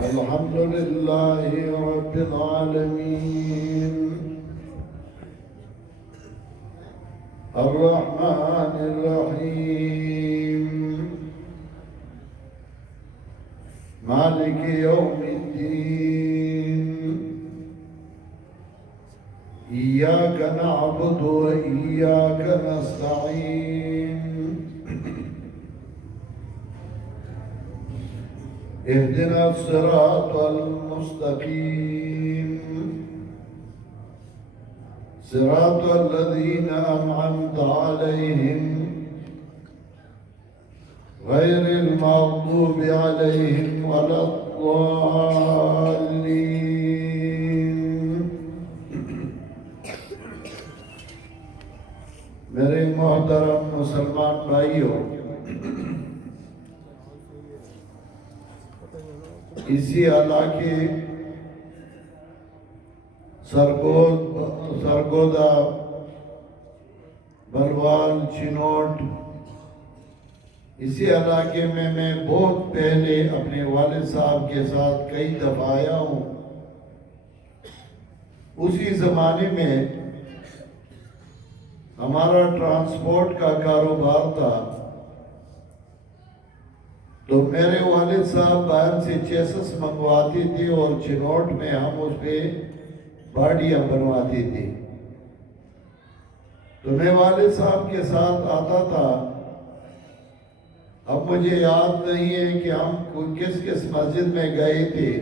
الحمد لله رب العالمين الرحمن الرحيم مالك يوم الدين إياك نعبد وإياك نستعين اهدنا الصراط المستقيم صراط الذين أنعمت عليهم غير المغضوب عليهم ولا الضالين. میرے محترم مسلمان بھائیوں، اسی علاقے سرگودا بلوال چنوٹ، اسی علاقے میں بہت پہلے اپنے والد صاحب کے ساتھ کئی دفعہ آیا ہوں۔ اسی زمانے میں ہمارا ٹرانسپورٹ کا کاروبار تھا، تو میرے والد صاحب باہر سے چیسس منگواتے تھے اور چنوٹ میں ہم اس پہ باڑیاں بنواتے تھے۔ تو میں والد صاحب کے ساتھ آتا تھا۔ اب مجھے یاد نہیں ہے کہ ہم کس مسجد میں گئے تھے،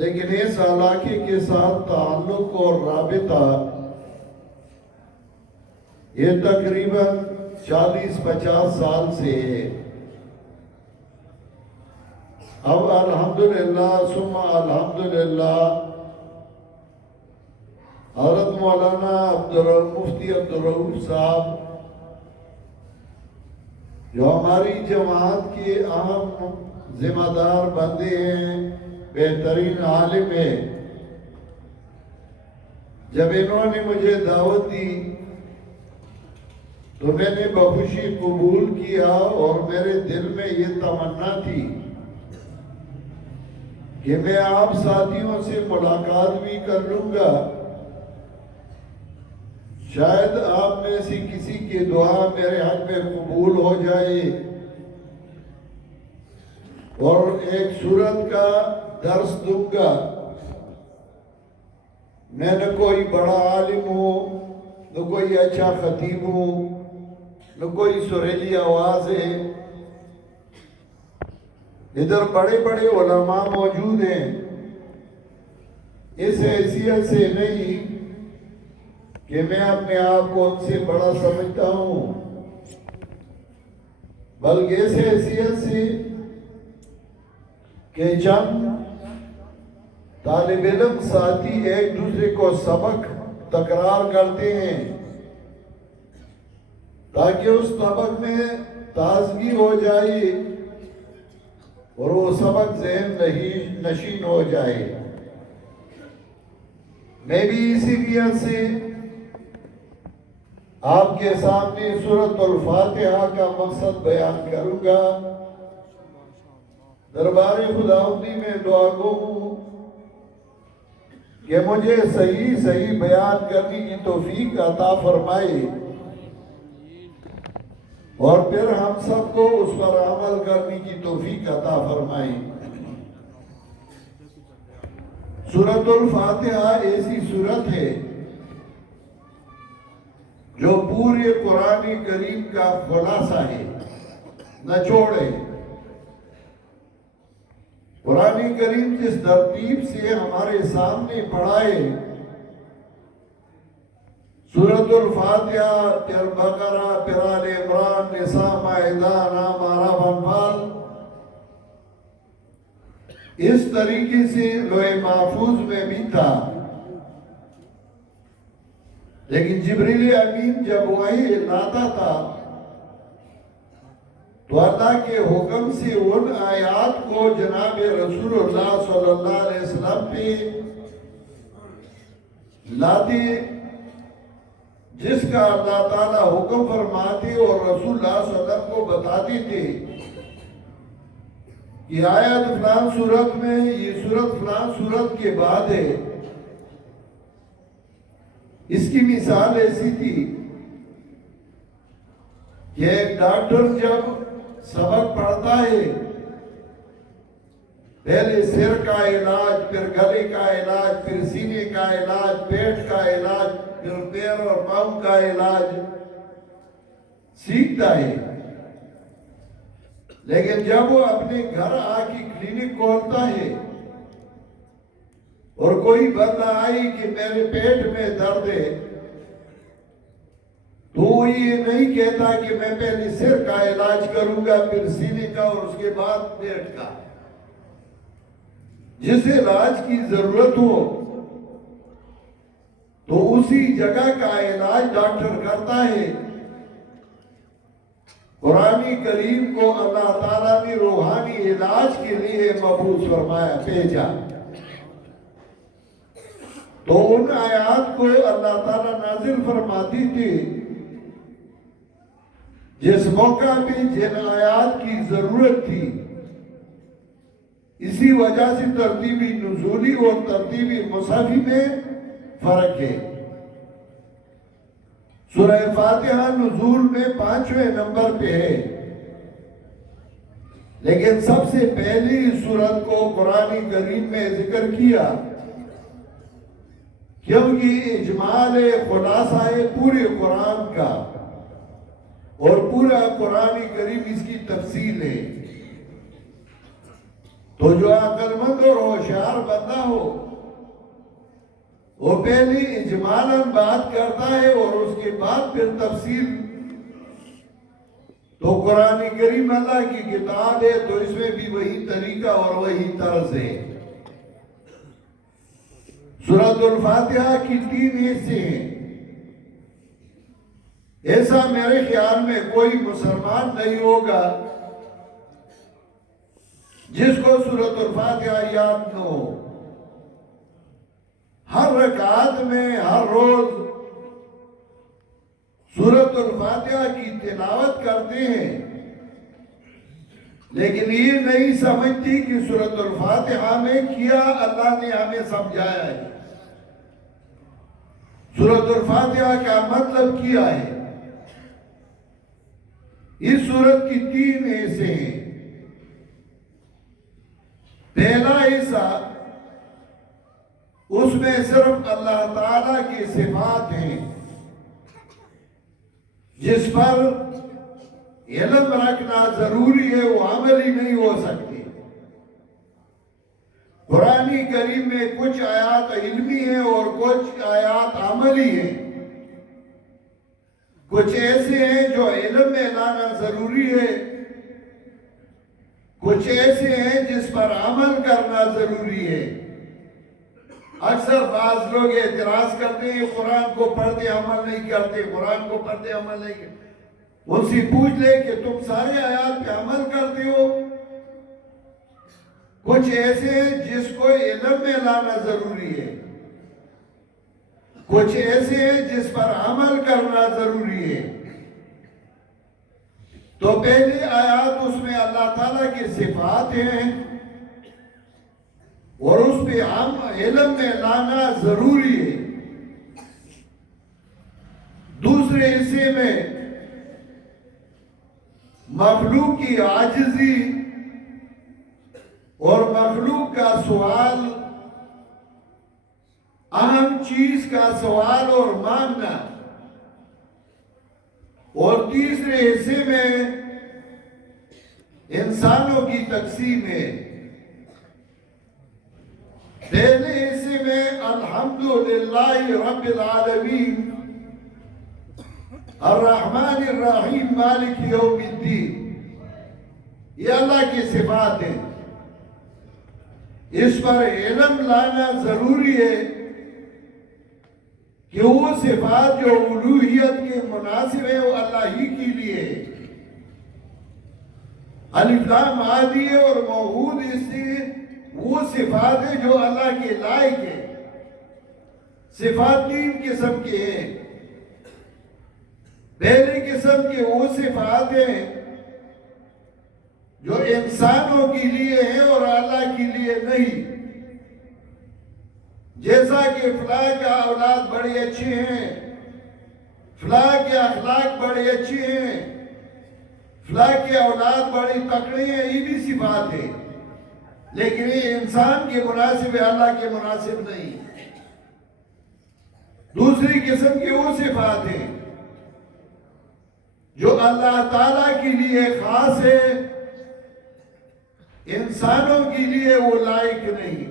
لیکن اس علاقے کے ساتھ تعلق اور رابطہ یہ تقریباً 40-50 سال سے ہے۔ اب الحمدللہ ثم الحمدللہ حضرت مولانا مفتی عبدالرؤوف صاحب جو ہماری جماعت کے اہم ذمہ دار بندے ہیں، بہترین عالم ہیں، جب انہوں نے مجھے دعوت دی تو میں نے بخوشی قبول کیا، اور میرے دل میں یہ تمنا تھی کہ میں آپ ساتھیوں سے ملاقات بھی کر لوں گا، شاید آپ میں سے کسی کی دعا میرے حق میں قبول ہو جائے، اور ایک سورت کا درس دوں گا۔ میں نہ کوئی بڑا عالم ہوں، نہ کوئی اچھا خطیب ہوں، نہ کوئی سریلی آواز ہے۔ ادھر بڑے بڑے علماء موجود ہیں، اس حیثیت سے نہیں کہ میں اپنے آپ کو ان سے بڑا سمجھتا ہوں، بلکہ اس حیثیت سے کہ چند طالب علم ساتھی ایک دوسرے کو سبق تکرار کرتے ہیں تاکہ اس سبق میں تازگی ہو جائے اور وہ سبق ذہن نشین ہو جائے۔ میں بھی اسی نیت سے آپ کے سامنے سورۃ الفاتحہ کا مقصد بیان کروں گا۔ دربار خداوندی میں دعا گو ہوں کہ مجھے صحیح بیان کرنے کی توفیق عطا فرمائے، اور پھر ہم سب کو اس پر عمل کرنے کی توفیق عطا فرمائے۔ سورۃ الفاتحہ ایسی سورت ہے جو پورے قرآن کریم کا خلاصہ ہے، نچوڑ ہے۔ قرآن کریم جس ترتیب سے ہمارے سامنے پڑھا ہے، سورۃ الفاتحہ، پھر بقرہ، پھر آل عمران، نساء، مائدہ، انعام، اعراف، انفال، اس طریقے سے لوح محفوظ میں بھی تھا۔ لیکن جبریل امین جب وحی لاتا تھا تو اللہ کے حکم سے ان آیات کو جناب رسول اللہ صلی اللہ علیہ وسلم پہ لاتے جس کا اللہ تعالیٰ حکم فرماتے اور رسول اللہ صلی اللہ علیہ وسلم کو بتاتے تھے۔ کہ آیت فلان صورت میں، یہ صورت فلان صورت کے بعد ہے. اس کی مثال ایسی تھی کہ ایک ڈاکٹر جب سبق پڑھتا ہے، پہلے سر کا علاج، پھر گلے کا علاج، پھر سینے کا علاج، پیٹ کا علاج، پھر پیر اور پاؤں کا علاج سیکھتا ہے. لیکن جب وہ اپنے گھر آ کے کلینک کھولتا ہے اور کوئی بندہ آئی کہ میرے پیٹ میں درد ہے، تو وہ یہ نہیں کہتا کہ میں پہلے سر کا علاج کروں گا، پھر سینے کا اور اس کے بعد پیٹ کا. جس علاج کی ضرورت ہو تو اسی جگہ کا علاج ڈاکٹر کرتا ہے. قرآن کریم کو اللہ تعالیٰ نے روحانی علاج کے لیے مبعوث فرمایا، بھیجا. تو ان آیات کو اللہ تعالیٰ نازل فرماتی تھی جس موقع پہ جن آیات کی ضرورت تھی. اسی وجہ سے ترتیبی نزولی اور ترتیبی مصحفی میں فرق ہے. سورہ فاتحہ نزول میں 5ویں نمبر پہ ہے، لیکن سب سے پہلی سورت کو قرآن کریم میں ذکر کیا کیونکہ اجمال خلاصہ ہے پورے قرآن کا، اور پورا قرآن کریم اس کی تفصیل ہے. تو جو عقل مند اور ہوشیار بندہ ہو وہ پہلی اجمالاً بات کرتا ہے اور اس کے بعد پھر تفصیل. تو قرآن کریم اللہ کی کتاب ہے تو اس میں بھی وہی طریقہ اور وہی طرز ہے. سورۃ الفاتحہ کی 3 حصے ہیں. ایسا میرے خیال میں کوئی مسلمان نہیں ہوگا جس کو سورۃ الفاتحہ یاد نہ ہو. ہر رکعت میں ہر روز سورۃ الفاتحہ کی تلاوت کرتے ہیں، لیکن یہ نہیں سمجھتی کہ سورۃ الفاتحہ میں کیا اللہ نے ہمیں سمجھایا ہے، سورۃ الفاتحہ کا مطلب کیا ہے. اس سورت کی 3 حصے ہیں. پہلا حصہ اس میں صرف اللہ تعالیٰ کی صفات ہیں جس پر علم رکھنا ضروری ہے، وہ عملی نہیں ہو سکتی. قرآن کریم میں کچھ آیات علمی ہیں اور کچھ آیات عملی ہیں. کچھ ایسے ہیں جو علم میں لانا ضروری ہے، کچھ ایسے ہیں جس پر عمل کرنا ضروری ہے. اکثر بعض لوگ اعتراض کرتے ہیں قرآن کو پڑھتے عمل نہیں کرتے، قرآن کو پڑھتے عمل نہیں کرتے. ان سے پوچھ لے کہ تم سارے آیات پہ عمل کرتے ہو؟ کچھ ایسے ہیں جس کو علم میں لانا ضروری ہے، کچھ ایسے ہیں جس پر عمل کرنا ضروری ہے. تو پہلی آیات اس میں اللہ تعالیٰ کی صفات ہیں اور اس پہ علم میں لانا ضروری ہے. دوسرے حصے میں مخلوق کی عاجزی اور مخلوق کا سوال، اہم چیز کا سوال اور ماننا. اور تیسرے حصے میں انسانوں کی تقسیم ہے. پہلے حصے میں الحمدللہ رب العالمین الرحمن الرحیم مالک یوم الدین، یہ اللہ کی صفات ہیں. اس پر علم لانا ضروری ہے کہ وہ صفات جو الوہیت کے مناسب ہے وہ اللہ ہی کے لیے ہے. الف لام عادی ہے اور موجود اس سے وہ صفات ہے جو اللہ کے لائق ہے. صفات 3 قسم کے ہیں. پہلی قسم کے وہ صفات ہیں جو انسانوں کے لیے ہیں اور اللہ کے لیے نہیں. جیسا کہ فلاں کا اولاد بڑے اچھے ہیں، فلاں کے اخلاق بڑے اچھے ہیں، فلاں کے اولاد بڑی تکڑی ہیں، یہ بھی صفات ہے، لیکن یہ انسان کے مناسب ہے، اللہ کے مناسب نہیں. دوسری قسم کی وہ صفات ہیں جو اللہ تعالیٰ کے لیے خاص ہے، انسانوں کے لیے وہ لائق نہیں.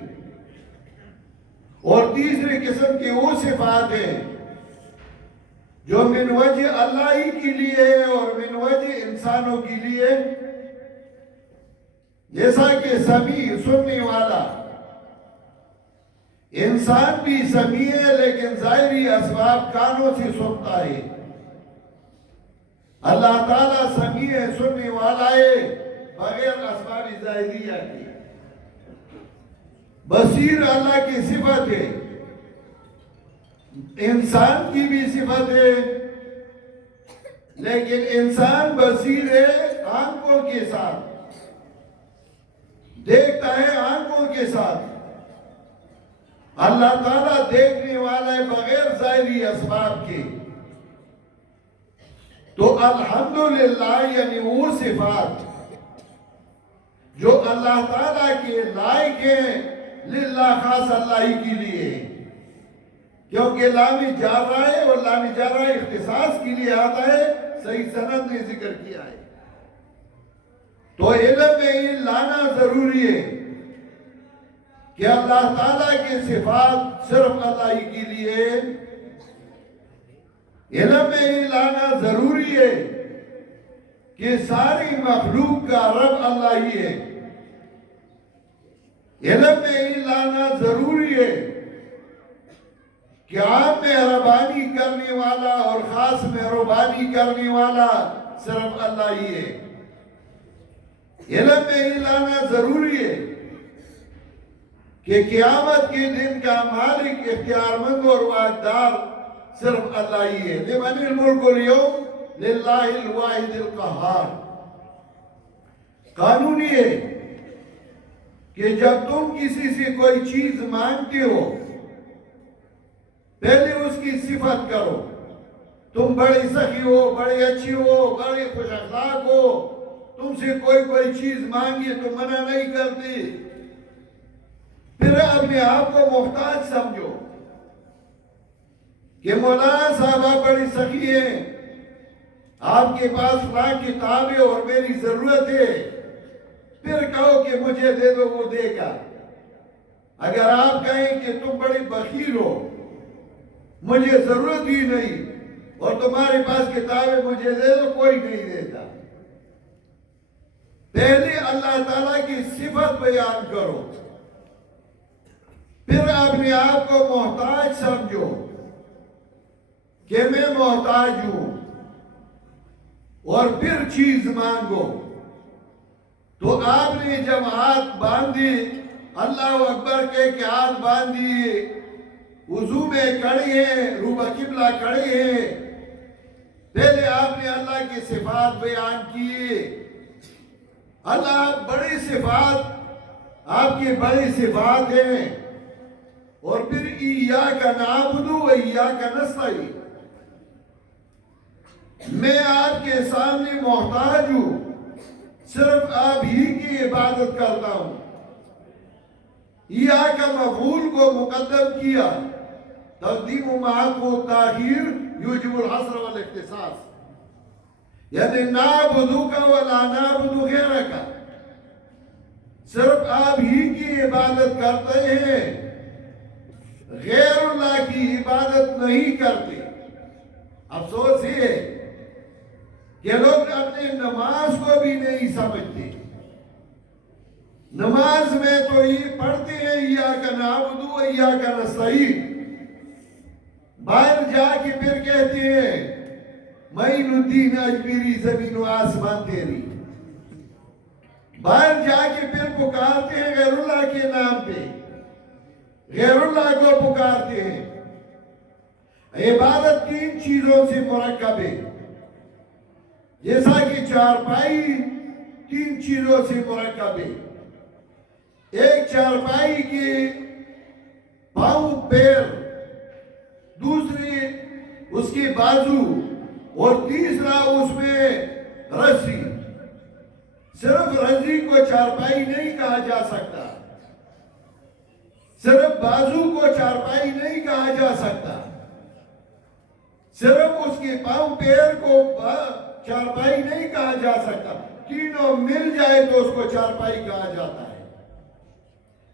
اور تیسری قسم کی وہ صفات ہیں جو من وجہ اللہ ہی کے لیے ہے اور من وجہ انسانوں کے لیے، جیسا کہ سمیع سننے والا. انسان بھی سمیع ہے لیکن ظاہری اسباب کانوں سے سنتا ہے. اللہ تعالیٰ سمیع ہے، سننے والا ہے بغیر اسباب ظاہریہ کے. بصیر اللہ کی صفت ہے، انسان کی بھی صفت ہے، لیکن انسان بصیر ہے آنکھوں کے ساتھ، دیکھتا ہے آنکھوں کے ساتھ. اللہ تعالیٰ دیکھنے والا ہے بغیر ظاہری اسباب کے. تو الحمدللہ یعنی وہ صفات جو اللہ تعالیٰ کے لائق ہیں، للہ خاص اللہ ہی کے لیے، کیونکہ لام جارہ ہے اور لام جارہ اختصاص کے لیے آتا ہے، صحیح سند نے ذکر کیا ہے. تو علم میں یہ لانا ضروری ہے کہ اللہ تعالیٰ کے صفات صرف اللہ ہی کے لیے. علم میں یہ لانا ضروری ہے کہ ساری مخلوق کا رب اللہ ہی ہے. علم میں یہ لانا ضروری ہے کہ عام مہربانی کرنے والا اور خاص مہربانی کرنے والا صرف اللہ ہی ہے. علم میں یہ لانا ضروری ہے کہ قیامت کے دن کا مالک، اختیار مند اور واقدار صرف اللہ ہی ہے. لمن الملک اليوم للہ الواحد القہار. قانونی ہے کہ جب تم کسی سے کوئی چیز مانگتے ہو پہلے اس کی صفت کرو. تم بڑے سخی ہو، بڑے اچھی ہو، بڑے خوش اخلاق ہو، تم سے کوئی چیز مانگی تو منع نہیں کرتی، پھر اپنے آپ کو محتاج سمجھو کہ مولانا صاحبہ بڑی سخی ہیں، آپ کے پاس فلاں کتاب ہے اور میری ضرورت ہے، پھر کہو کہ مجھے دے دو، وہ دے گا. اگر آپ کہیں کہ تم بڑی بخیل ہو، مجھے ضرورت ہی نہیں اور تمہارے پاس کتاب ہے مجھے دے دو، کوئی نہیں دیتا. پہلے اللہ تعالیٰ کی صفت بیان کرو، پھر اپنے آپ کو محتاج سمجھو کہ میں محتاج ہوں، اور پھر چیز مانگو. تو آپ نے جب ہاتھ باندھی، اللہ اکبر کے ہاتھ باندھی، وضو میں کھڑے ہیں، روبہ قبلہ کھڑے ہیں، پہلے آپ نے اللہ کی صفات بیان کی. اللہ بڑی صفات، آپ کی بڑی صفات ہیں. اور پھر ایاک نعبد و ایاک نستعین، میں آپ کے سامنے محتاج ہوں، صرف آپ ہی کی عبادت کرتا ہوں. ایاک مفعول کو مقدم کیا، تقدیم و محق و تاخیر یوجب الحصر والاختصاص، یعنی نعبدک ولا نعبد غیرک، صرف آپ ہی کی عبادت کرتے ہیں، غیر اللہ کی عبادت نہیں کرتے. افسوس یہ ہے کہ لوگ اپنی نماز کو بھی نہیں سمجھتے. نماز میں تو یہ پڑھتے ہیں ایاک نعبد و ایاک نستعین، باہر جا کے پھر کہتے ہیں معین الدین اجمیری زمین و آسمان تیری. باہر جا کے پھر پکارتے ہیں غیر اللہ کے نام پہ، غیر اللہ کو پکارتے ہیں. عبادت 3 چیزوں سے مرکب ہے، جیسا کہ چارپائی تین چیزوں سے مرکب ہے. ایک چارپائی کے پاؤں پیر، دوسری اس کی بازو، اور تیسرا اس میں رسی. صرف رسی کو چارپائی نہیں کہا جا سکتا، صرف بازو کو چارپائی نہیں کہا جا سکتا، صرف اس کے پاؤں پیر کو چارپائی نہیں کہا جا سکتا. تینوں مل جائے تو اس کو چارپائی کہا جاتا ہے.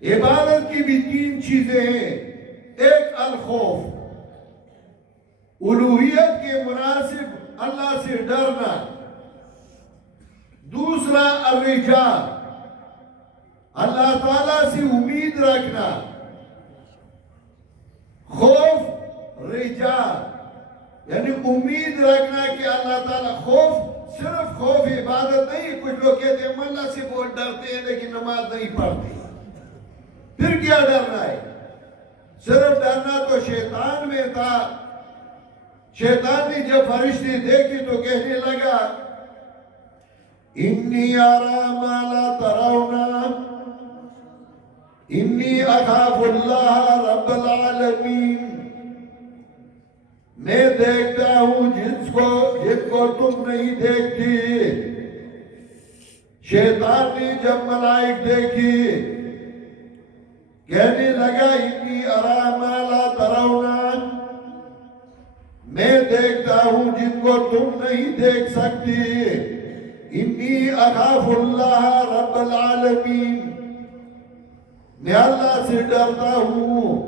عبادت کی بھی تین چیزیں ہیں. ایک الخوف، الوہیت کے مناسب اللہ سے ڈرنا. دوسرا الرجاء، اللہ تعالیٰ سے امید رکھنا. خوف، رجاء یعنی امید رکھنا کہ اللہ تعالیٰ. خوف، صرف خوف عبادت نہیں. کچھ لوگ کہتے ہیں اللہ سے بہت ڈرتے ہیں لیکن نماز نہیں پڑھتے. پھر کیا ڈرنا ہے؟ صرف ڈرنا تو شیطان میں تھا. شیطان نے جب فرشتے دیکھے تو کہنے لگا انی ارا ما لا ترون انی اخاف اللہ رب العالمین. میں دیکھتا ہوں جن کو تم نہیں دیکھتی. شیطان نے جب ملائک دیکھی کہنے لگا انی ارا ما لا ترون، میں دیکھتا ہوں جن کو تم نہیں دیکھ سکتی. انی اخاف اللہ رب العالمین، میں اللہ سے ڈرتا ہوں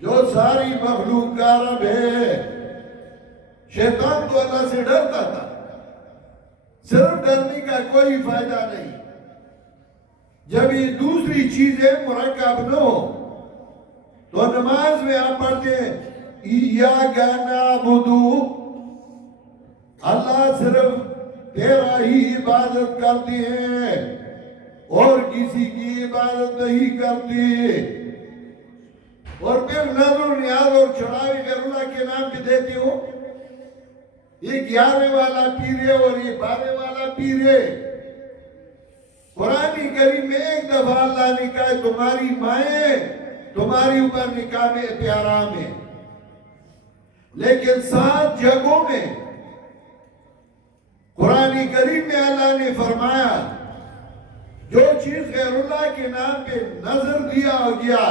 جو ساری مخلوق کا رب ہے. شیطان تو اللہ سے ڈرتا تھا. صرف ڈرنے کا کوئی فائدہ نہیں. جب یہ دوسری چیزیں مرکب نہ ہو تو نماز میں آپ پڑھتے ہیں ایاک نعبد، اللہ صرف تیرا ہی عبادت کرتے ہیں اور کسی کی عبادت نہیں کرتے. اور پھر نظر و نیاز اور چڑھاوے غیر اللہ کے نام پہ دیتے ہو. یہ 11 والا پیر ہے اور یہ 12 والا پیر ہے. قرآن کریم میں ایک دفعہ اللہ نے کہا تمہاری مائیں تمہاری اوپر نکاح میں احترام ہے، لیکن 7 جگہوں میں قرآن کریم میں اللہ نے فرمایا جو چیز غیر اللہ کے نام پہ نظر دیا گیا،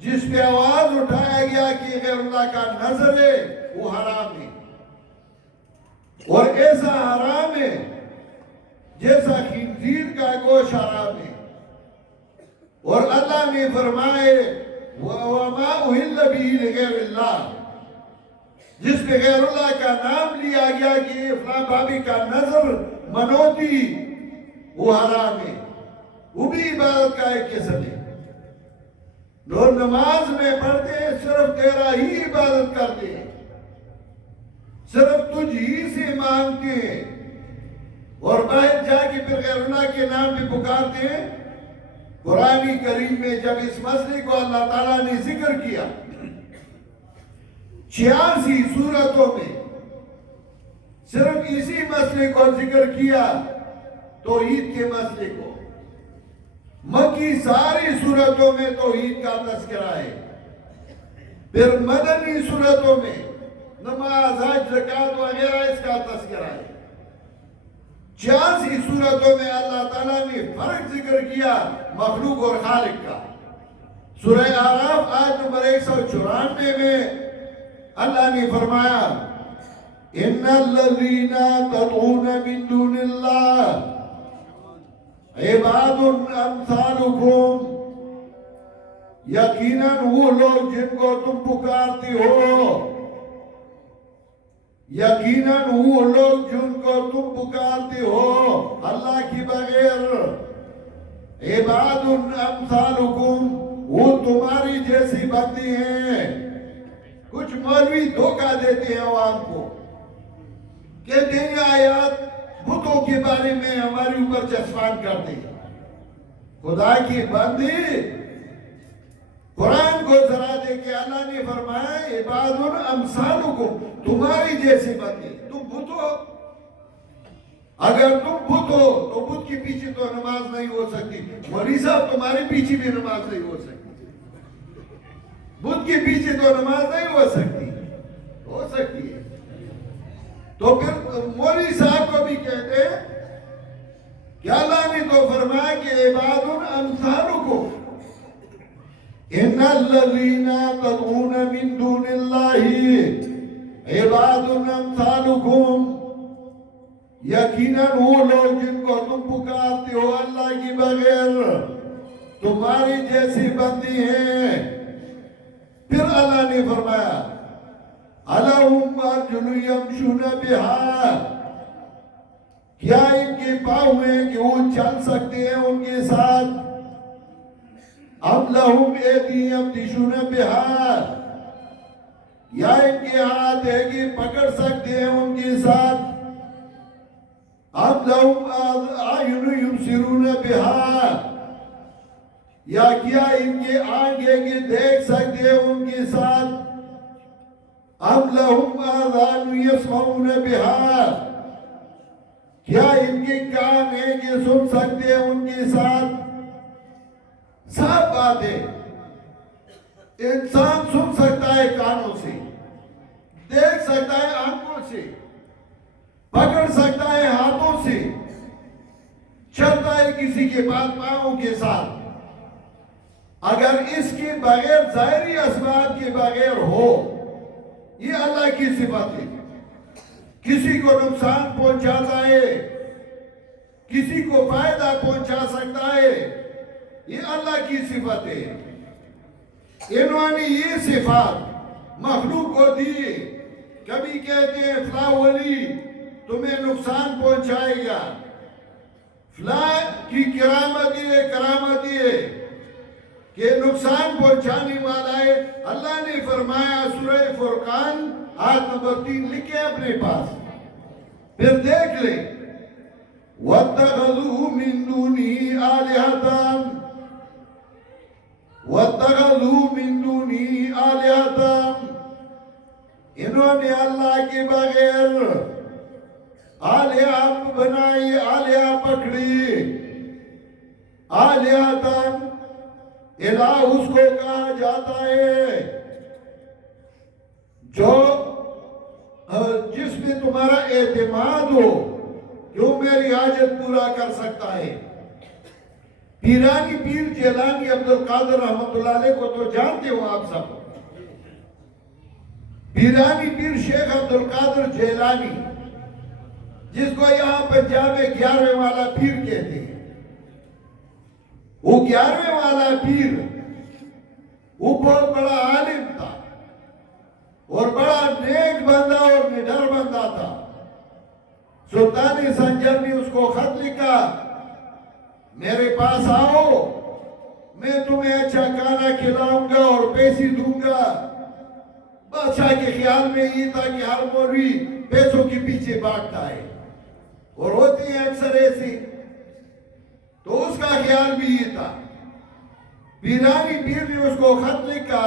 جس پہ آواز اٹھایا گیا کہ غیر اللہ کا نظر ہے، وہ حرام ہے. اور ایسا حرام ہے جیسا خنزیر کا گوشت حرام ہے. اور اللہ نے فرمائے وَمَا أُهِلَّ بِهِ لِغَيْرِ اللَّهِ، جس پہ غیر اللہ کا نام لیا گیا کہ فلاں بابی کا نظر منوتی، وہ حرام ہے. وہ بھی عبادت کا ایک قسم ہے. لوگ نماز میں پڑھتے ہیں صرف تیرا ہی عبادت کرتے ہیں، صرف تجھ ہی سے مانگتے ہیں، اور باہر جا کے پھر غیر اللہ کے نام پہ پکارتے ہیں. قرآن کریم میں جب اس مسئلے کو اللہ تعالیٰ نے ذکر کیا 86 سورتوں میں صرف اسی مسئلے کو ذکر کیا، توحید کے مسئلے کو. مکی ساری سورتوں میں توحید کا تذکرہ ہے. پھر مدنی سورتوں میں نماز، حج، زکات وغیرہ اس کا تذکرہ ہے. 86 سورتوں میں اللہ تعالیٰ نے فرق ذکر کیا مخلوق اور خالق کا. سورہ اعراف آیت نمبر 194 میں اللہ نے فرمایا ان الذین تدعون من دون اللہ عباد امثالکم، یقیناً وہ لوگ جن کو تم پکارتے ہو، یقیناً وہ لوگ جن کو تم پکارتے ہو اللہ کی بغیر، عباد امثالکم، وہ تمہاری جیسی بندی ہیں. کچھ مولوی دھوکہ دیتے ہیں عوام کو، کہتے ہیں یہ آیات بتوں کے بارے میں ہمارے اوپر چسپان کر دے. خدا کی بندی قرآن کو ذرا دے کے اللہ نے فرمایا عباد امثالکم، تمہاری جیسی بندی. تم بتو اگر تم بت ہو تو بت کے پیچھے تو نماز نہیں ہو سکتی. مولوی صاحب تمہارے پیچھے بھی نماز نہیں ہو سکتی. بت کے پیچھے تو نماز نہیں ہو سکتی. ہو سکتی ہے. تو پھر مولوی صاحب کو بھی کہتے ہیں کہ اللہ نے تو فرمایا کہ عباد امثالکم ان الذین تدعون من دون اللہ عباد امثالکم. یقیناً وہ لوگ جن کو تم پکارتے ہو اللہ کی بغیر تمہاری جیسی بندی ہیں. پھر اللہ نے فرمایا الہم ارجل یمشون بہا. کیا ان کے پاؤں ہیں کہ وہ چل سکتے ہیں ان کے ساتھ؟ ام لہم ایدی یبطشون بہا. یا ان کے ہاتھ ہے کہ پکڑ سکتے ہیں ان کے ساتھ؟ ام لہم اعین یبصرون بہا. یا کیا ان کے آنکھ ہے کہ دیکھ سکتے ہیں ان کے ساتھ؟ ام لہم آذان یسمعون بہا. کیا ان کے کان ہیں کہ سن سکتے ہیں ان کے ساتھ؟ صاف بات ہے. انسان سن سکتا ہے کانوں سے، دیکھ سکتا ہے آنکھوں سے، پکڑ سکتا ہے ہاتھوں سے، چلتا ہے کسی کے پاس پاؤں کے ساتھ. اگر اس کے بغیر ظاہری اسباب کے بغیر ہو، یہ اللہ کی صفت ہے. کسی کو نقصان پہنچاتا ہے، کسی کو فائدہ پہنچا سکتا ہے، یہ اللہ کی صفت ہے. انہوں نے یہ صفات مخلوق کو دی. کبھی کہتے ہیں فلاں ولی تمہیں نقصان پہنچائے گا، فلاں کی کرامت یہ کہ نقصان پہنچانے والا ہے. اللہ نے فرمایا سورہ فرقان آیت نمبر 3 لکھے اپنے پاس، پھر دیکھ لیں. وَاتَّخَذُوا مِن دُونِهِ آلِهَةً وَاتَّخَذُوا مِن دُونِهِ آلِهَةً. انہوں نے اللہ کے بغیر آلیہ بنائی، آلیہ پکڑی. آلیہتاً الہ اس کو کہا جاتا ہے جو جس میں تمہارا اعتماد ہو کہ وہ میری حاجت پورا کر سکتا ہے. پیرانی پیر جیلانی عبدالقادر رحمت اللہ علیہ کو تو جانتے ہو آپ سب. پیرانی پیر شیخ عبدالقادر جیلانی، جس کو یہاں پنجاب میں 11ویں والا پیر کہتے ہیں. وہ 11ویں والا پیر وہ بہت بڑا عالم تھا اور بڑا نیک بندہ اور نڈر بندہ تھا. سلطان سنجر نے اس کو خط لکھا، میرے پاس آؤ، میں تمہیں اچھا کھانا کھلاؤں گا اور پیسے دوں گا. بادشاہ کے خیال میں یہ تھا کہ ہر مولوی پیسوں کے پیچھے بھاگتا ہے اور ہوتے ہیں اکثر ایسے، تو اس کا خیال بھی یہ تھا. پیرانی پیر نے اس کو خط لکھا،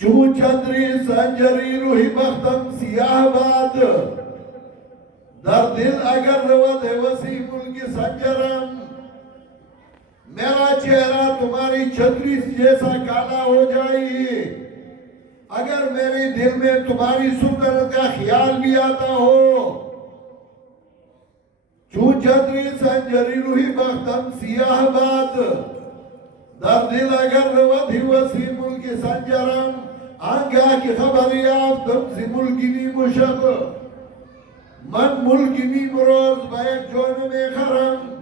چون چندری سنجری روحی بختم سیاہ باد، در دل اگر رود ہے وسیع ملک سنجرم. میرا چہرہ تمہاری چھتری جیسا کالا ہو جائے اگر میرے دل میں تمہاری سلطنت کا خیال بھی آتا ہو. چون چندری سنجری روحی بختم سیاہ باد، در دل اگر رود ہی وسیع ملک سنجرم. آنگاہ کی خبر یافتم ز ملگینی مشب، من ملگینی مروز بیک جون میں خرم.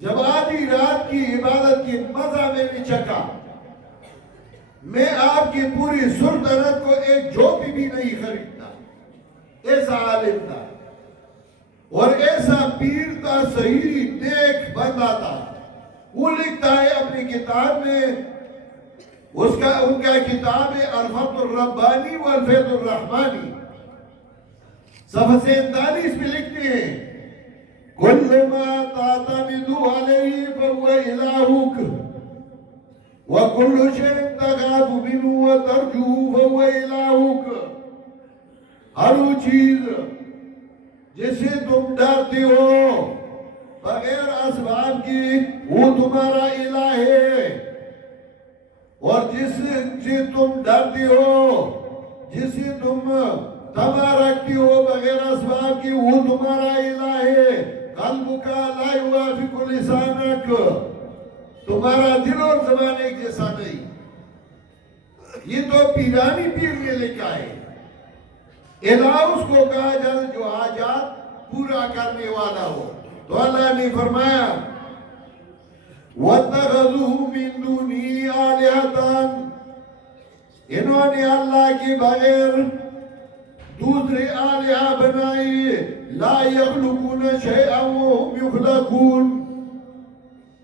جب آدھی رات کی عبادت کی مزہ میں نے چکا، میں آپ کی پوری سلطنت کو ایک جوپی بھی نہیں خریدتا. ایسا عالم تھا اور ایسا پیر تھا، صحیح نیک بندہ تھا. وہ لکھتا ہے اپنی کتاب میں، ان کا کتاب ہے الفتح الربانی والفیض الرحمانی، صفحہ 47 پہ لکھتے ہیں کل ما تعتمد علیہ فهو الہک وکل شیء تخاف منہ وترجوہ فهو الہک. ہر وہ چیز جسے تم ڈرتے ہو بغیر اسباب کی وہ تمہارا الہ ہے، اور جس سے تم ڈرتے ہو، جسے تم تما رکھتے ہو بغیر اسباب کی وہ تمہارا الہ ہے۔ قلبک لا یوافق لسانک، تمہارا دل اور زبان ایک جیسا نہیں۔ یہ تو پیرانی پیر نے لکھا ہے۔ الہ اس کو کہا جائے جو حاجات پورا کرنے والا ہو۔ تو اللہ نے فرمایا وَاتَّخَذُوا مِن دُونِهِ آلِهَةً، انہوں نے اللہ کے بغیر دوسرے آلہہ بنائے، لا يخلقون شيئا وهم يخلقون،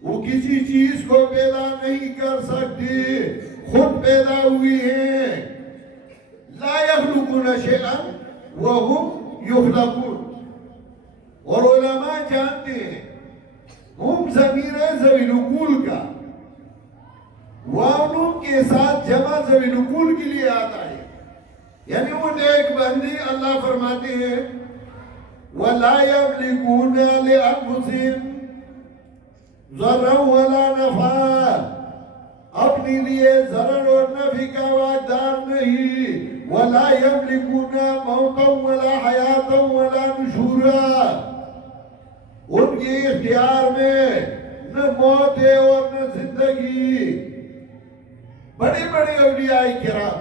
وہ کسی چیز کو پیدا نہیں کر سکتے، خود پیدا ہوئی ہیں۔ لا يخلقون شيئا وهم يخلقون، اور علماء جانتے ہیں ہم ضمیر ہے ذوی العقول کا، وَأَنُمْ کے ساتھ جمع ذوی العقول کے لیے آتا ہے، یعنی وہ نیک بندی اللہ فرماتے ہیں وَلَا يَمْلِكُونَ لِأَنفُسِهِمْ ضَرًّا وَلَا نَفْعًا، اپنے لیے ضرر اور نفع کا واقدار نہیں، وَلَا يَمْلِكُونَ مَوْتًا وَلَا حَيَاةً وَلَا نُشُورًا، ان کے اختیار میں نہ موت ہے اور نہ زندگی۔ بڑے بڑے اولیاء کرام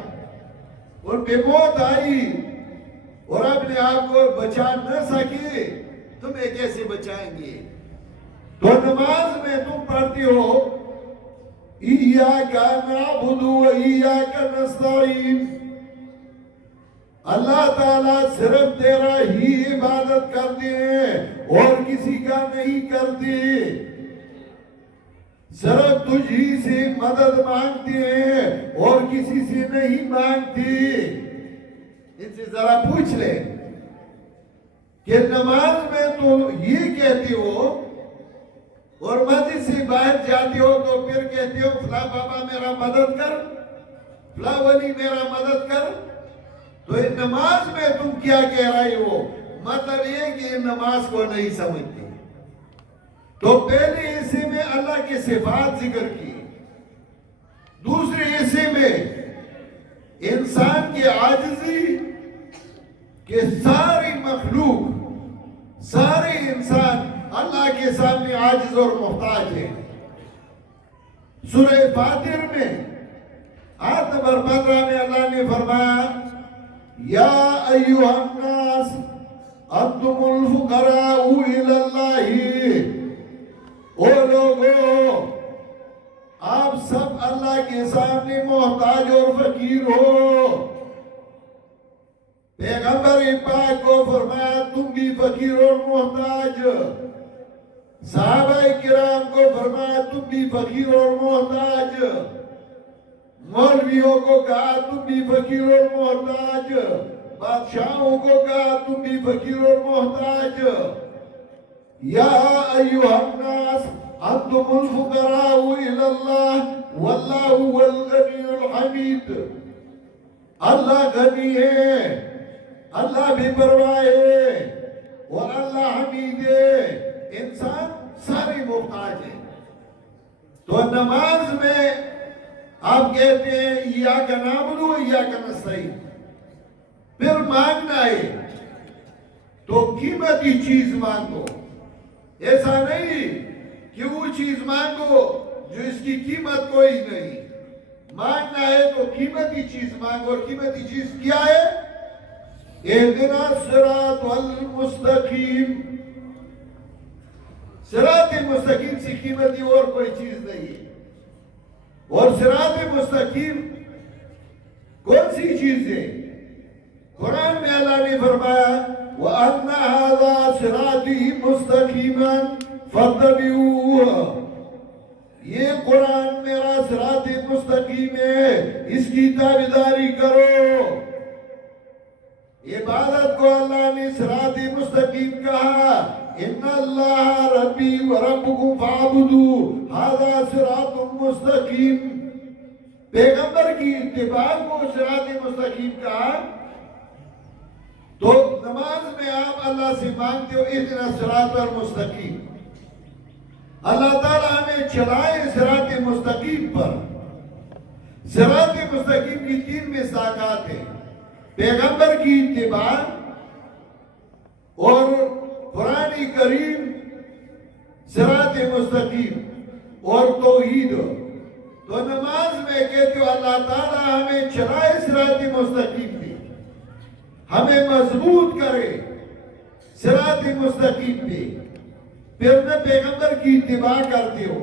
ان پہ موت آئی اور اپنے آپ کو بچا نہ سکے، تمہیں کیسے بچائیں گے؟ تو نماز میں تم پڑھتے ہو ایاک نعبد و ایاک نستعین، اللہ تعالیٰ صرف تیرا ہی عبادت کرتے ہیں اور کسی کا نہیں کرتے، صرف تجھ ہی سے مدد مانگتے ہیں اور کسی سے نہیں مانگتے۔ ان سے ذرا پوچھ لے کہ نماز میں تو یہ کہتے ہو اور مسجد سے باہر جاتے ہو تو پھر کہتے ہو فلاں بابا میرا مدد کر، فلاں ولی میرا مدد کر، تو ان نماز میں تم کیا کہہ رہے ہو؟ مطلب یہ کہ ان نماز کو نہیں سمجھتے۔ تو پہلے حصے میں اللہ کے صفات ذکر کی، دوسرے حصے میں انسان کی عاجزی کہ ساری مخلوق، سارے انسان اللہ کے سامنے عاجز اور محتاج ہے۔ سورہ فاطر میں آیت نمبر 15 میں اللہ نے فرمایا یا ایھا الناس انتم الفقراء الی اللہ، او لوگو آپ سب اللہ کے سامنے محتاج اور فقیر ہو۔ پیغمبر پاک کو فرمایا تم بھی فقیر اور محتاج، صحابہ کرام کو فرمایا تم بھی فقیر اور محتاج، مولویوں کو کہا تم بھی فقیر اور محتاج، بادشاہوں کو کہا تم بھی فقیر اور محتاج۔ یا ایھا الناس انتم الفقراء الی اللہ واللہ هو الغنی الحمید، اللہ غنی ہے، اللہ بے پرواہ ہے اور اللہ حمید ہے، انسان سارے محتاج ہیں۔ تو نماز میں آپ کہتے ہیں ایاک نعبد و ایاک نستعین، پھر مانگنا ہے تو قیمتی چیز مانگو، ایسا نہیں کہ وہ چیز مانگو جو اس کی قیمت کوئی نہیں، مانگنا ہے تو قیمتی چیز مانگو، اور قیمتی چیز کیا ہے؟ اہدنا الصراط المستقیم، صراط مستقیم سے قیمتی اور کوئی چیز نہیں ہے۔ اور صراط مستقیم کون سی چیز ہے؟ قرآن میں اللہ نے فرمایا وَأَنَّ هَذَا صِرَاطِي مُسْتَقِيمًا فَاتَّبِعُوهُ، یہ قرآن میرا صراط مستقیم ہے، اس کی تابعداری کرو۔ عبادت کو اللہ نے صراط مستقیم کہا، ان اللہ ربی و ربکم فاعبدوا ھذا صراط مستقیم، پیغمبر کی اتباع کو صراط مستقیم کہا۔ تو نماز میں آپ اللہ سے مانگتے ہو اہدنا الصراط المستقیم، اللہ تعالیٰ ہمیں چلائے صراط مستقیم پر۔ صراط مستقیم کی 3 مصداقات ہیں: پیغمبر کی اتباع اور قرآن کریم، صراط مستقیم اور توحید۔ تو نماز میں کہتے ہو اللہ تعالیٰ ہمیں چلائے صراط مستقیم پہ، ہمیں مضبوط کرے صراط مستقیم پہ۔ پھر نہ پیغمبر کی اتباع کرتے ہو،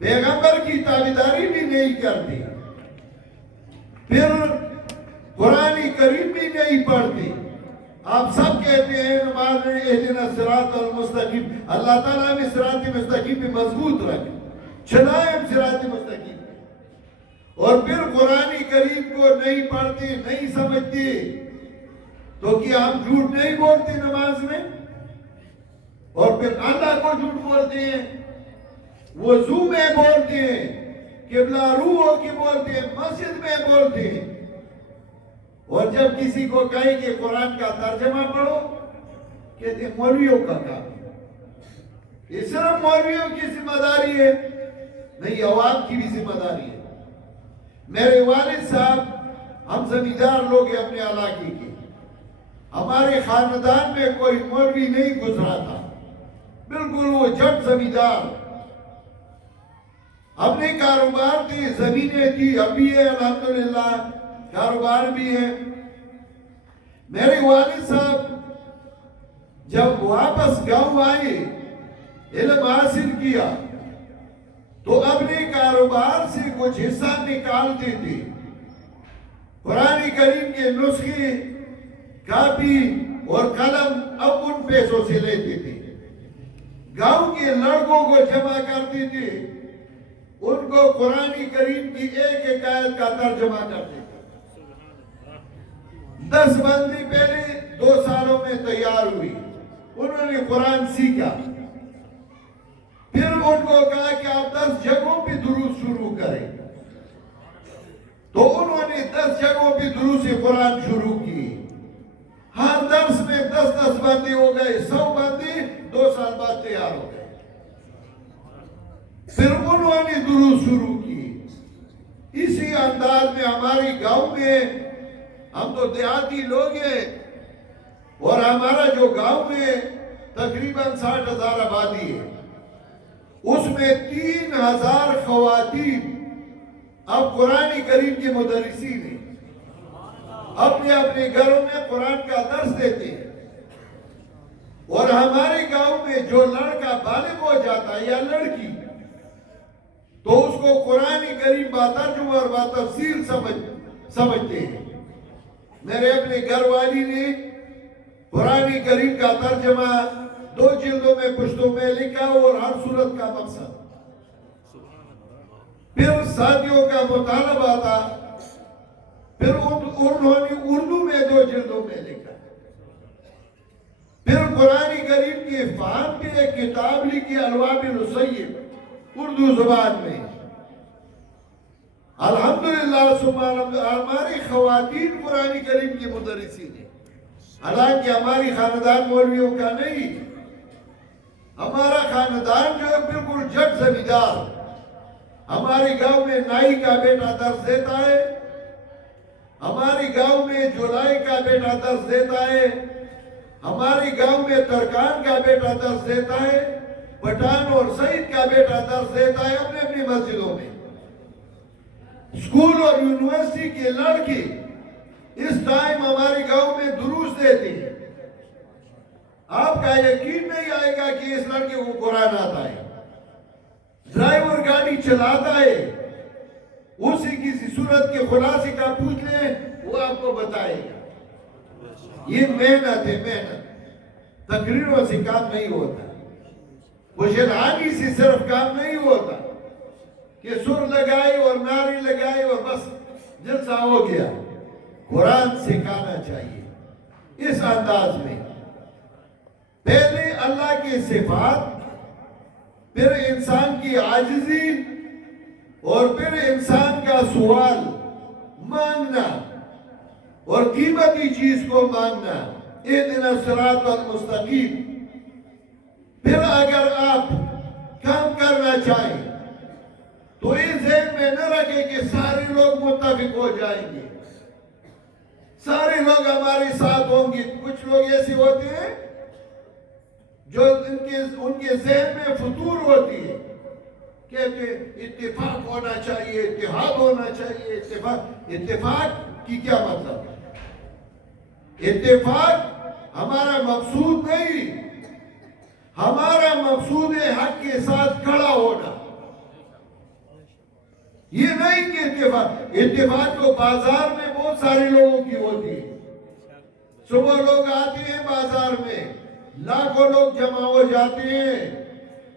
پیغمبر کی تابعداری بھی نہیں کرتے، پھر قرآن کریم بھی نہیں پڑھتے۔ آپ سب کہتے ہیں نماز میں اہدنا الصراط المستقیم، اللہ تعالیٰ ہمیں صراط مستقیم پہ مضبوط رکھے، چلائے ہم صراط مستقیم پہ۔ اور پھر قرآن کریم کو نہیں پڑھتے، نہیں سمجھتے، تو کیا ہم جھوٹ نہیں بولتے نماز میں؟ اور پھر اللہ کو جھوٹ بولتے ہیں، وضو میں بولتے ہیں، قبلہ رو ہو کے بولتے ہیں، مسجد میں بولتے ہیں۔ اور جب کسی کو کہیں کہ قرآن کا ترجمہ پڑھو، کہتے ہیں مولویوں کا کام، یہ صرف مولویوں کی ذمہ داری ہے، نہیں، عوام کی بھی ذمہ داری ہے۔ میرے والد صاحب، ہم زمیندار لوگ ہیں اپنے علاقے کے، ہمارے خاندان میں کوئی مولوی نہیں گزرا تھا، بالکل وہ جٹ زمیندار، اپنے کاروبار تھی، زمینیں تھی، ابھی ہے الحمدللہ، کاروبار بھی ہے۔ میرے والد صاحب جب واپس گاؤں آئے، علم حاصل کیا، تو اپنے کاروبار سے کچھ حصہ نکالتے تھے، قرآن کریم کے نسخے، کاپی اور قلم اب ان پیسوں سے لیتے تھے، گاؤں کے لڑکوں کو جمع کرتے تھے، ان کو قرآن کریم کی ایک ایک آیت کا ترجمہ کرتے تھے۔ 10 بندی پہلے 2 سالوں میں تیار ہوئی، انہوں نے قرآن سیکھا۔ پھر ان کو کہا کہ آپ 10 جگہوں پہ دروس شروع کریں، تو انہوں نے 10 جگہوں پہ دروس قرآن شروع کی۔ ہر درس میں 10 بندے ہو گئے، 100 بندے 2 سال بعد تیار ہو گئے۔ پھر انہوں نے دروس شروع کی۔ اسی انداز میں ہماری گاؤں میں، ہم تو دیہاتی لوگ ہیں، اور ہمارا جو گاؤں میں تقریباً 60,000 آبادی ہے، اس میں 3,000 خواتین اب قرآن کریم کی مدرسین ہیں، اپنے اپنے گھروں میں قرآن کا درس دیتے ہیں۔ اور ہمارے گاؤں میں جو لڑکا بالغ ہو جاتا ہے یا لڑکی، تو اس کو قرآن کریم باترجمہ اور باتفسیر سمجھتے ہیں۔ میرے اپنے گھر والی نے قرآن کریم کا ترجمہ 2 جلدوں میں پشتوں میں لکھا، اور ہر سورت کا مقصد۔ پھر ساتھیوں کا مطالبہ تھا، پھر انہوں نے اردو میں 2 جلدوں میں لکھا۔ پھر قرآن کریم کی فہم پہ ایک کتاب لکھی، الوابل الصیب، اردو زبان میں۔ الحمدللہ ہماری خواتین قرآن کریم کی مدرسین ہیں، حالانکہ ہماری خاندان مولویوں کا نہیں، ہمارا خاندان جو ہے بالکل جٹ زمیندار۔ ہمارے گاؤں میں نائی کا بیٹا درس دیتا ہے، ہمارے گاؤں میں جولائی کا بیٹا درس دیتا ہے، ہمارے گاؤں میں ترکان کا بیٹا درس دیتا ہے، پٹھان اور سعید کا بیٹا درس دیتا ہے اپنے اپنی مسجدوں میں۔ اسکول اور یونیورسٹی کے لڑکے اس ٹائم ہمارے گاؤں میں دروس دیتے ہیں۔ آپ کا یقین نہیں آئے گا کہ اس لڑکے کو قرآن آتا ہے، ڈرائیور گاڑی چلاتا ہے، اسی کسی صورت کے خلاصے کا پوچھ لیں، وہ آپ کو بتائے گا۔ یہ محنت ہے، محنت، تقریروں سے کام نہیں ہوتا، بشرحانی سے صرف کام نہیں ہوتا کہ سر لگائے اور نعرے لگائے اور بس جلسہ ہو گیا۔ قرآن سکھانا چاہیے اس انداز میں، پہلے اللہ کی صفات، پھر انسان کی عاجزی، اور پھر انسان کا سوال مانگنا، اور قیمتی چیز کو مانگنا، اہدنا الصراط المستقیم۔ پھر اگر آپ کام کرنا چاہیں تو اس ذہن میں نہ رکھیں کہ سارے لوگ متفق ہو جائیں گے، سارے لوگ ہمارے ساتھ ہوں گے۔ کچھ لوگ ایسے ہوتے ہیں جو ان کے ذہن میں فطور ہوتی ہے، کہتے ہیں اتفاق ہونا چاہیے، اتحاد ہونا چاہیے۔ اتفاق کی کیا مطلب؟ اتفاق ہمارا مقصود نہیں، ہمارا مقصود ہے حق کے ساتھ کھڑا ہونا۔ یہ نہیں کہ اتفاق تو بازار میں بہت سارے لوگوں کی ہوتی ہے۔ صبح لوگ آتے ہیں بازار میں، لاکھوں لوگ جمع ہو جاتے ہیں،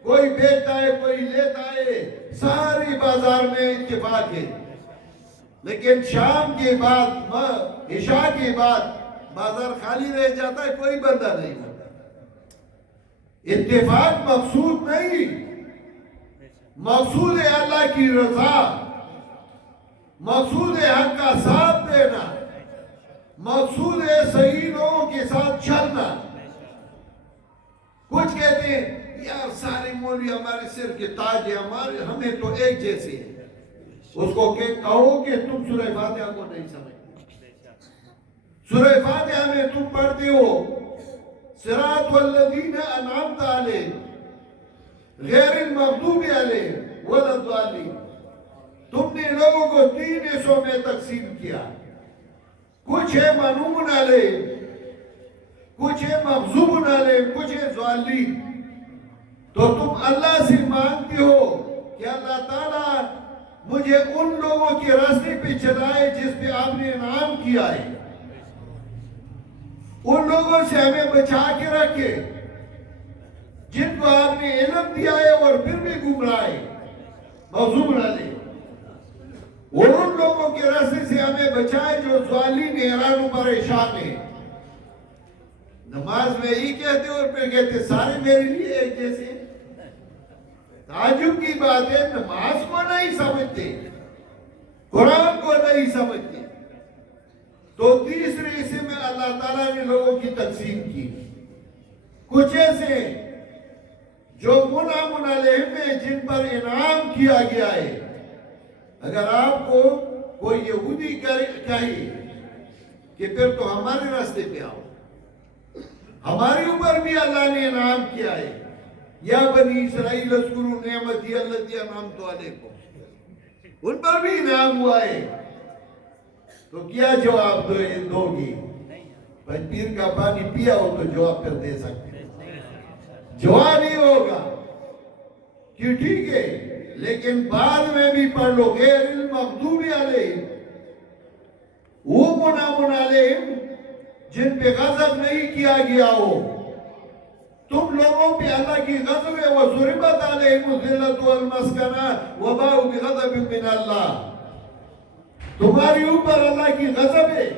کوئی بیچتا ہے کوئی لیتا ہے، ساری بازار میں اتفاق ہے۔ لیکن شام کے بعد، عشاء کے بعد بازار خالی رہ جاتا ہے، کوئی بندہ نہیں ہوتا۔ اتفاق مقصود نہیں، مقصود ہے اللہ کی رضا، مقصود ہے حق کا ساتھ دینا، مقصود ہے صحیح لوگوں کے ساتھ چلنا۔ کچھ کہتے ہیں یار سارے مولوی ہمارے سر کے تاج ہیں، ہمیں تو ایک جیسے ہیں۔ اس کو کہو کہ تم سورہ فاتحہ کو نہیں سمجھتے۔ سورہ فاتحہ میں تم پڑھتے ہو صراط الذین انعمت علیہم غیر المغضوب علیہم ولا الضالین۔ تم نے لوگوں کو 3 حصوں میں تقسیم کیا، کچھ ہے مغضوب علیہم، کچھ ہے مغضوب علیہم، کچھ ہے ضالین۔ تو تم اللہ سے مانگتے ہو کہ اللہ تعالیٰ مجھے ان لوگوں کے راستے پہ چلائے جس پہ آپ نے انعام کیا ہے، ان لوگوں سے ہمیں بچا کے رکھے جن کو آپ نے علم دیا ہے اور پھر بھی گمراہ ہے، مغضوب علیہم۔ اور ان لوگوں کے راستے سے ہمیں بچائے جو ضالین حیران و پریشان ہیں۔ نماز میں ہی کہتے اور پھر کہتے سارے میرے لیے ایک جیسے۔ تعجب کی بات ہے، نماز کو نہیں سمجھتے، قرآن کو نہیں سمجھتے۔ تو تیسرے حصے میں اللہ تعالیٰ نے لوگوں کی تقسیم کی۔ کچھ ایسے جو منعم علیہم میں جن پر انعام کیا گیا ہے۔ اگر آپ کو کوئی یہودی کہے کہ پھر تو ہمارے راستے پہ آؤ، ہمارے اوپر بھی اللہ نے انعام کیا ہے، یا بنی اسرائیل اذکروا نعمتی التی انعمت علیکم، ان پر بھی انعام ہوا ہے، تو کیا جواب دو گی؟ پنجیر کا پانی پیا ہو تو جواب پھر دے سکتے، جواب نہیں ہوگا کہ ٹھیک ہے لیکن بعد میں بھی پڑھ لو غیر المغضوب علیہم، وہ منعم علیہم جن پہ غضب نہیں کیا گیا ہو۔ تم لوگوں پہ اللہ کی غضب ہے، وَضُرِبَتْ عَلَيْهِمُ الذِّلَّةُ وَالْمَسْكَنَةُ وَبَاءُوا بِغَضَبٍ مِّنَ اللَّهِ، تمہاری اوپر اللہ کی غضب ہے۔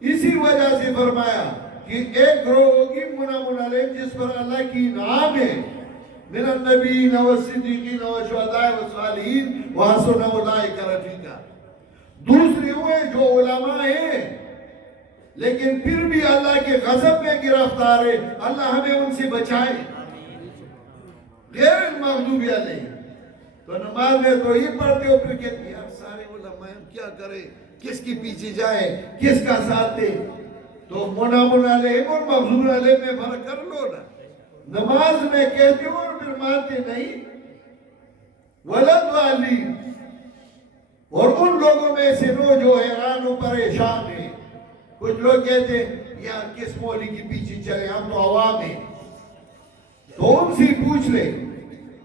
اسی وجہ سے فرمایا کہ ایک گروہ ہوگی منعم علیہم جس پر اللہ کی انعام ہے، من النبیین والصدیقین والشہداء والصالحین وحسن اولئک رفیقا۔ دوسری ہوئے جو علماء ہیں لیکن پھر بھی اللہ کے غضب میں گرفتار ہے، اللہ ہمیں ان سے بچائے۔ غیر المغضوب علیہم، تو نماز میں تو یہ پڑھتے ہو پھر کہتے ہیں یار سارے علماء ہم کیا کریں، کس کے پیچھے جائیں، کس کا ساتھ دیں؟ تو منعم علیہم اور مغضوب علیہم میں فرق کر لو نا۔ نماز میں کہتے ہو اور پھر مانتے نہیں۔ ولا الضالین، اور ان لوگوں میں سے لو جو حیران و پریشان ہیں۔ کچھ لوگ کہتے ہیں یار کس مولوی کے پیچھے چلے، ہم تو عوام ہیں۔ تو ان سے پوچھ لے،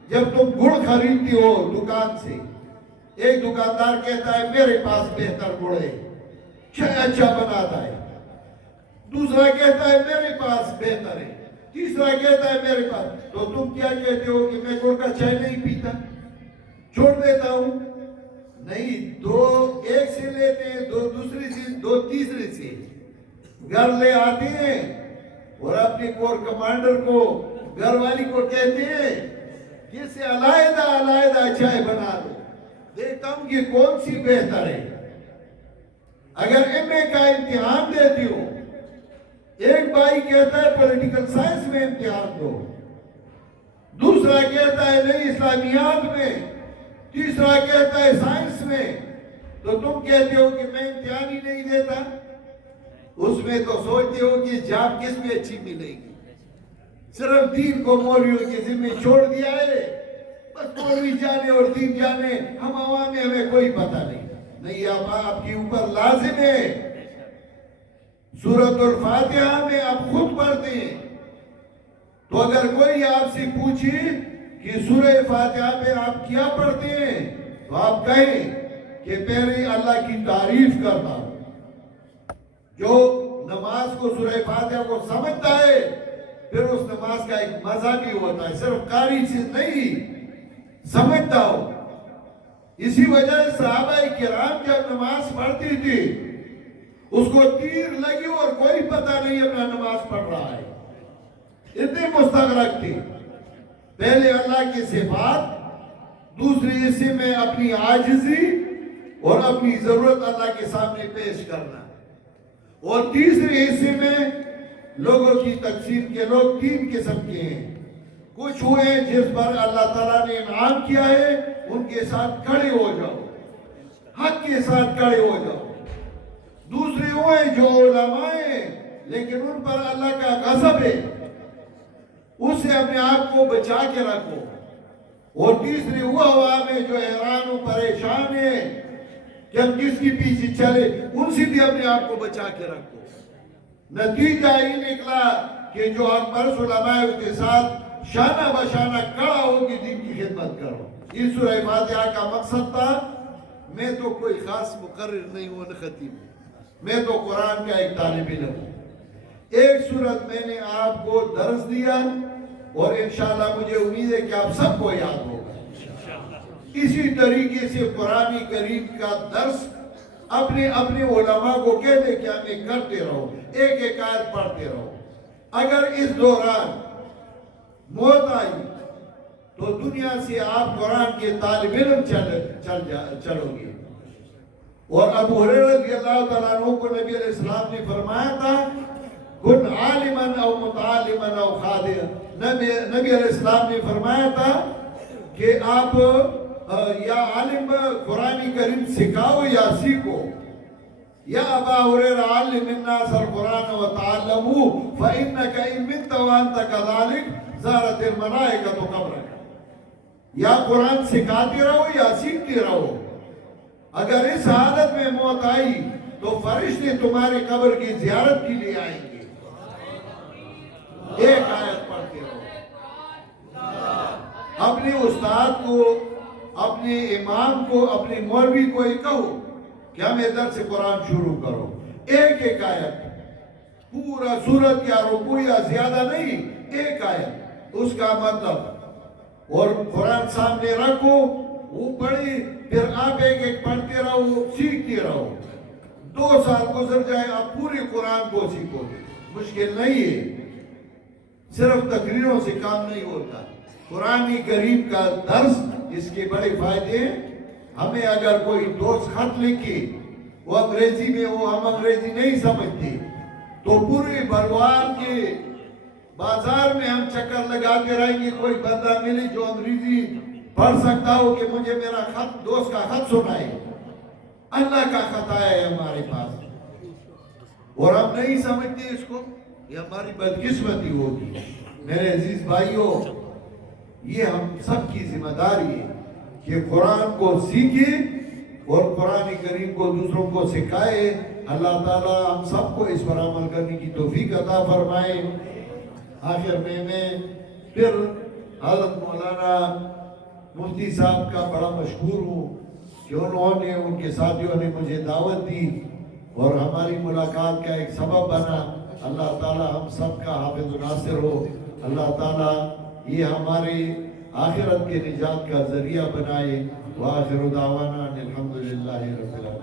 جب تم گڑ خریدتی ہو دکان سے، ایک دکاندار کہتا ہے میرے پاس بہتر گڑ ہے، اچھا بناتا ہے، دوسرا کہتا ہے میرے پاس بہتر ہے، تیسرا کہتا ہے میرے پاس، تو تم کیا کہتے ہو کہ میں گڑ کا چائے نہیں پیتا، چھوڑ دیتا ہوں؟ نہیں، دو ایک سے لیتے ہیں، دو دوسری سے، دو تیسری سے گھر لے آتے ہیں اور اپنے کور کمانڈر کو، گھر والی کو کہتے ہیں کہ اسے علیحدہ علیحدہ چائے بنا دو، دیکھتا ہوں کہ کون سی بہتر ہے۔ اگر ایم اے کا امتحان دیتی ہو، ایک بھائی کہتا ہے پولیٹیکل سائنس میں امتحان دو، دوسرا کہتا ہے نہیں اسلامیات میں، تیسرا کہتا ہے سائنس میں، تو تم کہتے ہو کہ میں امتحان ہی نہیں دیتا؟ اس میں تو سوچتے ہو کہ جاب کس میں اچھی ملے گی، صرف دین کو مولویوں کے ذمہ چھوڑ دیا ہے، بس مولوی جانے اور دین جانے، ہم عوام میں ہمیں کوئی پتہ نہیں۔ نہیں، اب آپ کے اوپر لازم ہے، سورۃ الفاتحہ میں آپ خود پڑھتے ہیں، تو اگر کوئی آپ سے پوچھے کہ سورہ فاتحہ میں آپ کیا پڑھتے ہیں تو آپ کہیں کہ پہلے اللہ کی تعریف کرتا ہوں۔ جو نماز کو سورہ فاتحہ کو سمجھتا ہے پھر اس نماز کا ایک مزہ بھی ہوتا ہے، صرف قاری سے نہیں، سمجھتا ہو۔ اسی وجہ سے صحابہ کرام جب نماز پڑھتی تھی اس کو تیر لگی اور کوئی پتہ نہیں اپنا نماز پڑھ رہا ہے، اتنے مستغرق تھی۔ پہلے اللہ کی صفات، دوسری حصے میں اپنی عاجزی اور اپنی ضرورت اللہ کے سامنے پیش کرنا، اور تیسرے حصے میں لوگوں کی تقسیم کے لوگ تین قسم کے ہیں۔ کچھ ہوئے جس پر اللہ تعالیٰ نے انعام کیا ہے ان کے ساتھ کھڑے ہو جاؤ، حق کے ساتھ کھڑے ہو جاؤ۔ دوسرے ہوئے جو علماء ہیں لیکن ان پر اللہ کا غضب ہے، اس سے اپنے آپ کو بچا کے رکھو۔ اور تیسرے ہوا میں جو حیران و پریشان ہیں کہ ہم کس کی پیچھے چلے، ان سے بھی اپنے آپ کو بچا کے رکھو۔ نتیجہ ہی نکلا کہ جو حق پرست علماء کے ساتھ شانہ بشانہ کھڑا ہو کے دین کی خدمت کرو۔ اس سورہ فاتحہ کا مقصد تھا، میں تو کوئی خاص مقرر نہیں ہوں، خطیب ہوں، میں تو قرآن کا ایک طالب علم ہوں۔ ایک صورت میں نے آپ کو درس دیا اور انشاءاللہ مجھے امید ہے کہ آپ سب کو یاد ہوگا۔ اسی طریقے سے قرآن کریم کا درس اپنے علماء کو کہتے کہ ہمیں کرتے رہو، ایک ایک آیت پڑھتے رہو۔ اگر اس دوران موت آئی تو دنیا سے آپ قرآن کے طالب علم چلو گے۔ اور ابو ہریرہ رضی اللہ تعالیٰ عنہ کو نبی علیہ السلام نے فرمایا تھا کن عالماً او متعلماً او خادعاً، نبی علیہ السلام نے فرمایا تھا کہ آپ یا عالم قرآن کریم سکھاؤ یا سیکھو، یا ابا ہریرہ علم الناس القرآن وتعلموا فإنك إن مت وأنت كذلك زارت الملائکۃ قبرک۔ یا قرآن سکھاتے رہو یا سیکھتے رہو، اگر اس حالت میں موت آئی تو فرشتے تمہاری قبر کی زیارت کے لیے آئیں گے۔ ایک آیت پڑھتے رہو، اپنے استاد کو، اپنے امام کو، اپنے مولوی کو یہ کہو کہ ہمیں درس قرآن شروع کرو، ایک ایک آیت، پورا سورت یا رکوع یا زیادہ نہیں، ایک آیت اس کا مطلب، اور قرآن سامنے رکھو، وہ پڑھی، پھر آپ ایک ایک پڑھتے رہو، سیکھتے رہو۔ 2 سال گزر جائے آپ پوری قرآن کو سیکھو گے، مشکل نہیں ہے، صرف تقریروں سے کام نہیں ہوتا۔ قرآن کریم کا درس، اس کے بڑے فائدے ہیں۔ ہمیں اگر کوئی دوست خط لکھے وہ انگریزی میں ہو، ہم انگریزی نہیں سمجھتے، تو پورے بلوار کے بازار میں ہم چکر لگاتے رہیں گے، کوئی بندہ ملے جو انگریزی پڑھ سکتا ہو کہ مجھے میرا خط، دوست کا خط سنائے۔ اللہ کا خط آیا ہے ہمارے پاس اور ہم نہیں سمجھتے اس کو، یہ ہماری بدقسمتی ہوگی۔ میرے عزیز بھائیوں، یہ ہم سب کی ذمہ داری ہے کہ قرآن کو سیکھیں اور قرآن کریم کو دوسروں کو سکھائے۔ اللہ تعالیٰ ہم سب کو اس پر عمل کرنے کی توفیق عطا فرمائے۔ آخر میں پھر حضرت مولانا مفتی صاحب کا بڑا مشکور ہوں کہ انہوں نے، ان کے ساتھیوں نے مجھے دعوت دی اور ہماری ملاقات کا ایک سبب بنا۔ اللہ تعالیٰ ہم سب کا حافظ و ناصر ہو۔ اللہ تعالیٰ یہ ہمارے آخرت کے نجات کا ذریعہ بنائے۔ وآخر دعوانا الحمدللہ رب العالمین۔